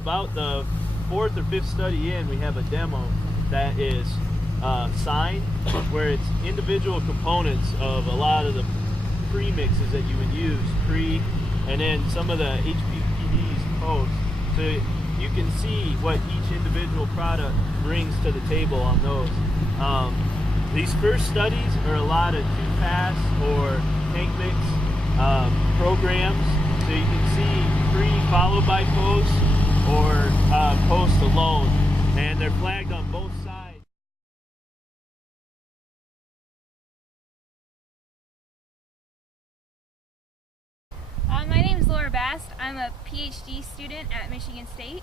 about the 4th or 5th study in, we have a demo that is signed, where it's individual components of a lot of the pre-mixes that you would use and then some of the HPPDs post. So you can see what each individual product brings to the table on those. These first studies are a lot of 2-pass or tank mix programs. So you can see pre followed by post or post alone, and they're flagged on both sides. My name is Laura Bast. I'm a PhD student at Michigan State,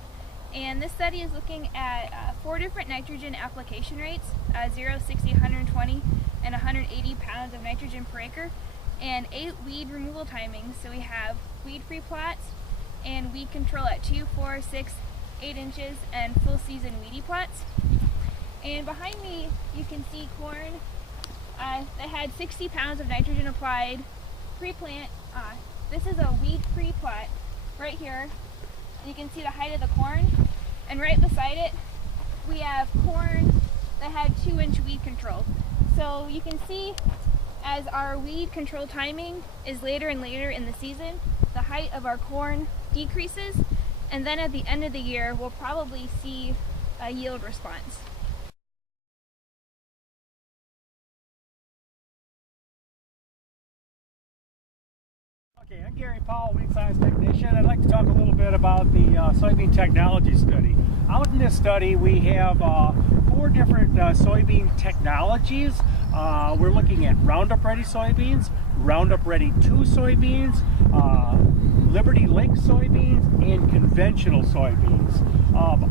and this study is looking at 4 different nitrogen application rates, 0, 60, 120, and 180 pounds of nitrogen per acre, and 8 weed removal timings. So we have weed-free plots and weed control at 2, 4, 6, 8 inches, and full season weedy plots. And behind me you can see corn that had 60 pounds of nitrogen applied pre-plant. This is a weed-free plot right here. You can see the height of the corn, and right beside it we have corn that had 2-inch weed control. So you can see as our weed control timing is later and later in the season, the height of our corn decreases, and then at the end of the year we'll probably see a yield response. Okay, I'm Gary Powell, weed science technician. I'd like to talk a little bit about the soybean technology study. Out in this study we have 4 different soybean technologies. We're looking at Roundup Ready soybeans, Roundup Ready 2 soybeans, Liberty Link soybeans, and conventional soybeans.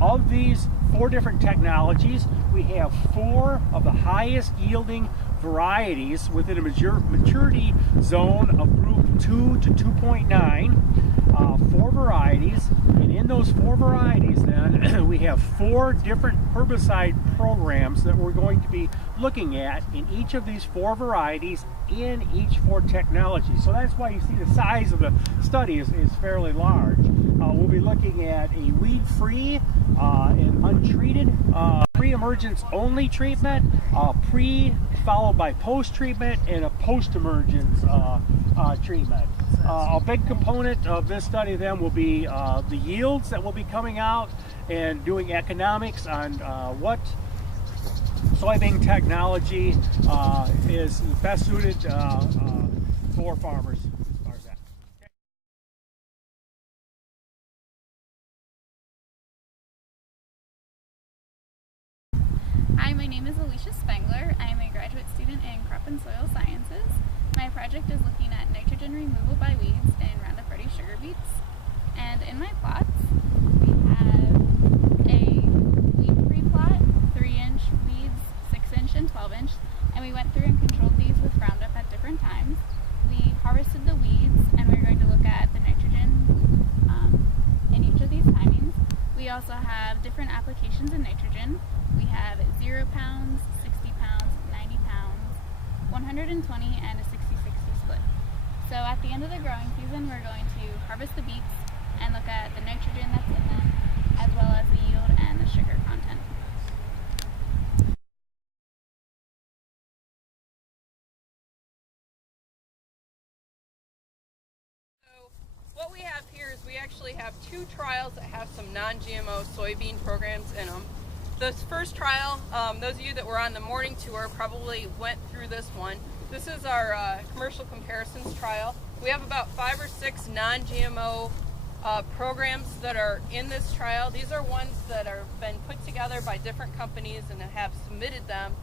Of these 4 different technologies, we have 4 of the highest yielding varieties within a maturity zone of group 2 to 2.9, 4 varieties, and in those 4 varieties then we have 4 different herbicide programs that we're going to be looking at in each of these 4 varieties in each 4 technologies. So that's why you see the size of the study is fairly large. We'll be looking at a weed-free and untreated pre-emergence only treatment, pre followed by post-treatment, and a post-emergence treatment. A big component of this study then will be the yields that will be coming out, and doing economics on what soybean technology is best suited for farmers. Hi, my name is Alicia Spengler. I am a graduate student in crop and soil sciences. My project is looking at nitrogen removal by weeds in Roundup Ready sugar beets. And in my plots, we have a weed-free plot, 3-inch weeds, 6-inch and 12-inch, and we went through and controlled these with Roundup at different times. We harvested the weeds, and we're going to look at the nitrogen in each of these timings. We also have different applications in nitrogen. We have 0 pounds, 60 pounds, 90 pounds, 120, and a 60-60 split. So at the end of the growing season, we're going to harvest the beets and look at the nitrogen that's in them, as well as the yield and the sugar content. So what we have here is we actually have 2 trials that have some non-GMO soybean programs in them. This first trial, those of you that were on the morning tour probably went through this one. This is our commercial comparisons trial. We have about 5 or 6 non-GMO programs that are in this trial. These are ones that have been put together by different companies and have submitted them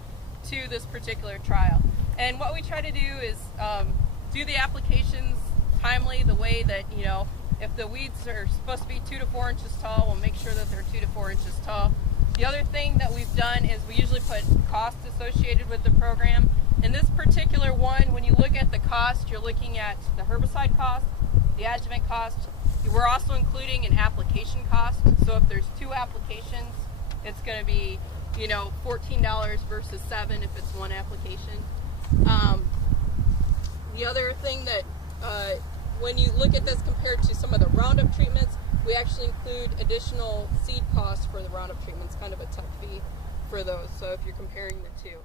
to this particular trial. And what we try to do is do the applications timely, the way that, you know, if the weeds are supposed to be 2 to 4 inches tall, we'll make sure that they're 2 to 4 inches tall. The other thing that we've done is we usually put cost associated with the program. In this particular one, when you look at the cost, you're looking at the herbicide cost, the adjuvant cost. We're also including an application cost. So if there's 2 applications, it's going to be, you know, $14 versus $7 if it's 1 application. The other thing that when you look at this compared to some of the Roundup treatments, we actually include additional seed costs for the Roundup treatments, kind of a tech fee for those, so if you're comparing the two.